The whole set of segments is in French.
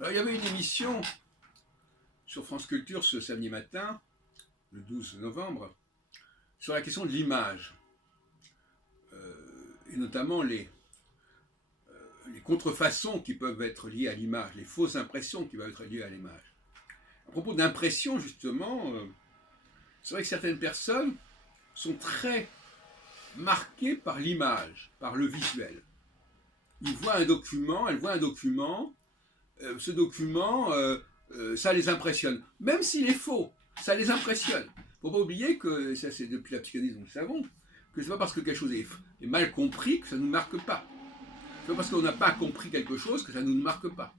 Alors, il y avait une émission sur France Culture ce samedi matin, le 12 novembre, sur la question de l'image, et notamment les contrefaçons qui peuvent être liées à l'image, les fausses impressions qui peuvent être liées à l'image. À propos d'impression, justement, c'est vrai que certaines personnes sont très marquées par l'image, par le visuel. Ils voient un document, elles voient un document, ce document, ça les impressionne. Même s'il est faux, ça les impressionne. Il ne faut pas oublier que, ça c'est depuis la psychanalyse, nous le savons, que ce n'est pas parce que quelque chose est mal compris que ça ne nous marque pas. Ce n'est pas parce qu'on n'a pas compris quelque chose que ça ne nous marque pas.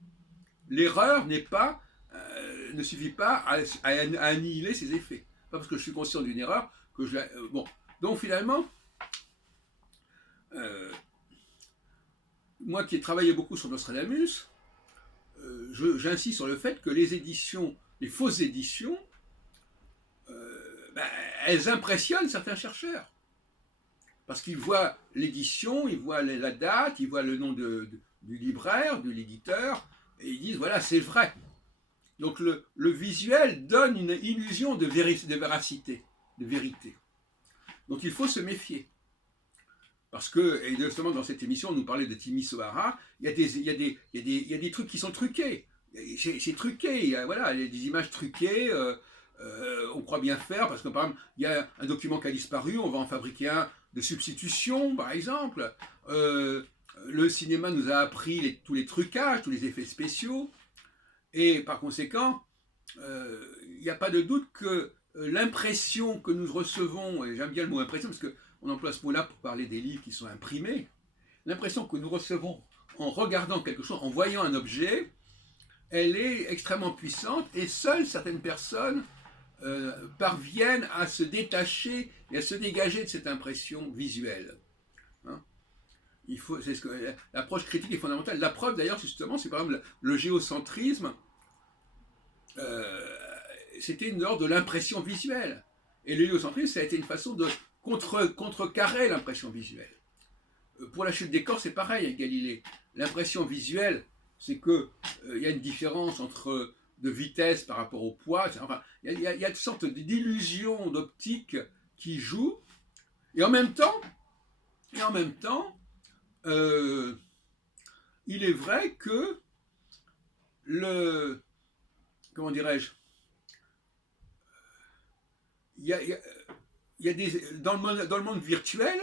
L'erreur ne suffit pas à annihiler ses effets. Pas parce que je suis conscient d'une erreur que je la... bon. Donc finalement, moi qui ai travaillé beaucoup sur Nostradamus, j'insiste sur le fait que les éditions, les fausses éditions, elles impressionnent certains chercheurs. Parce qu'ils voient l'édition, ils voient la date, ils voient le nom du libraire, de l'éditeur, et ils disent voilà, c'est vrai. Donc le visuel donne une illusion de véracité, de vérité. Donc il faut se méfier. Parce que, et justement dans cette émission, on nous parlait de Timmy Sohara, il y a des trucs qui sont truqués. C'est truqué, voilà, il y a des images truquées, on croit bien faire, parce que par exemple, il y a un document qui a disparu, on va en fabriquer un de substitution, par exemple. Le cinéma nous a appris tous les trucages, tous les effets spéciaux, et par conséquent, il n'y a pas de doute que l'impression que nous recevons, et j'aime bien le mot impression, parce qu'on emploie ce mot-là pour parler des livres qui sont imprimés, l'impression que nous recevons en regardant quelque chose, en voyant un objet, elle est extrêmement puissante, et seules certaines personnes parviennent à se détacher et à se dégager de cette impression visuelle. Hein, l'approche critique est fondamentale. La preuve d'ailleurs, justement, c'est par exemple le géocentrisme. C'était une ordre de l'impression visuelle. Et le géocentrisme, ça a été une façon de contrecarrer l'impression visuelle. Pour la chute des corps, c'est pareil avec Galilée. L'impression visuelle, c'est qu'il y a une différence entre de vitesse par rapport au poids. Enfin, il y a une sorte d'illusion d'optique qui joue. Et en même temps, il est vrai que comment dirais-je, dans le monde virtuel,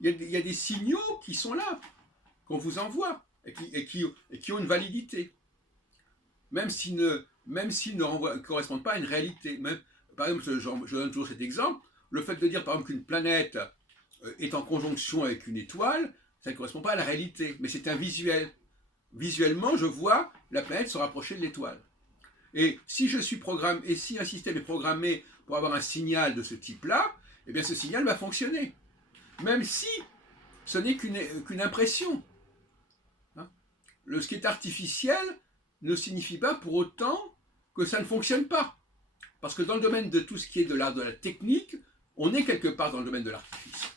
il y a des signaux qui sont là, qu'on vous envoie, et qui ont une validité. Même s'ils ne correspondent pas à une réalité. Par exemple, je donne toujours cet exemple, le fait de dire par exemple qu'une planète est en conjonction avec une étoile, ça ne correspond pas à la réalité, mais c'est un visuel. Visuellement, je vois la planète se rapprocher de l'étoile. Et si si un système est programmé pour avoir un signal de ce type-là, eh bien ce signal va fonctionner. Même si ce n'est qu'une impression. Hein, ce qui est artificiel ne signifie pas pour autant que ça ne fonctionne pas. Parce que dans le domaine de tout ce qui est de l'art de la technique, on est quelque part dans le domaine de l'artifice.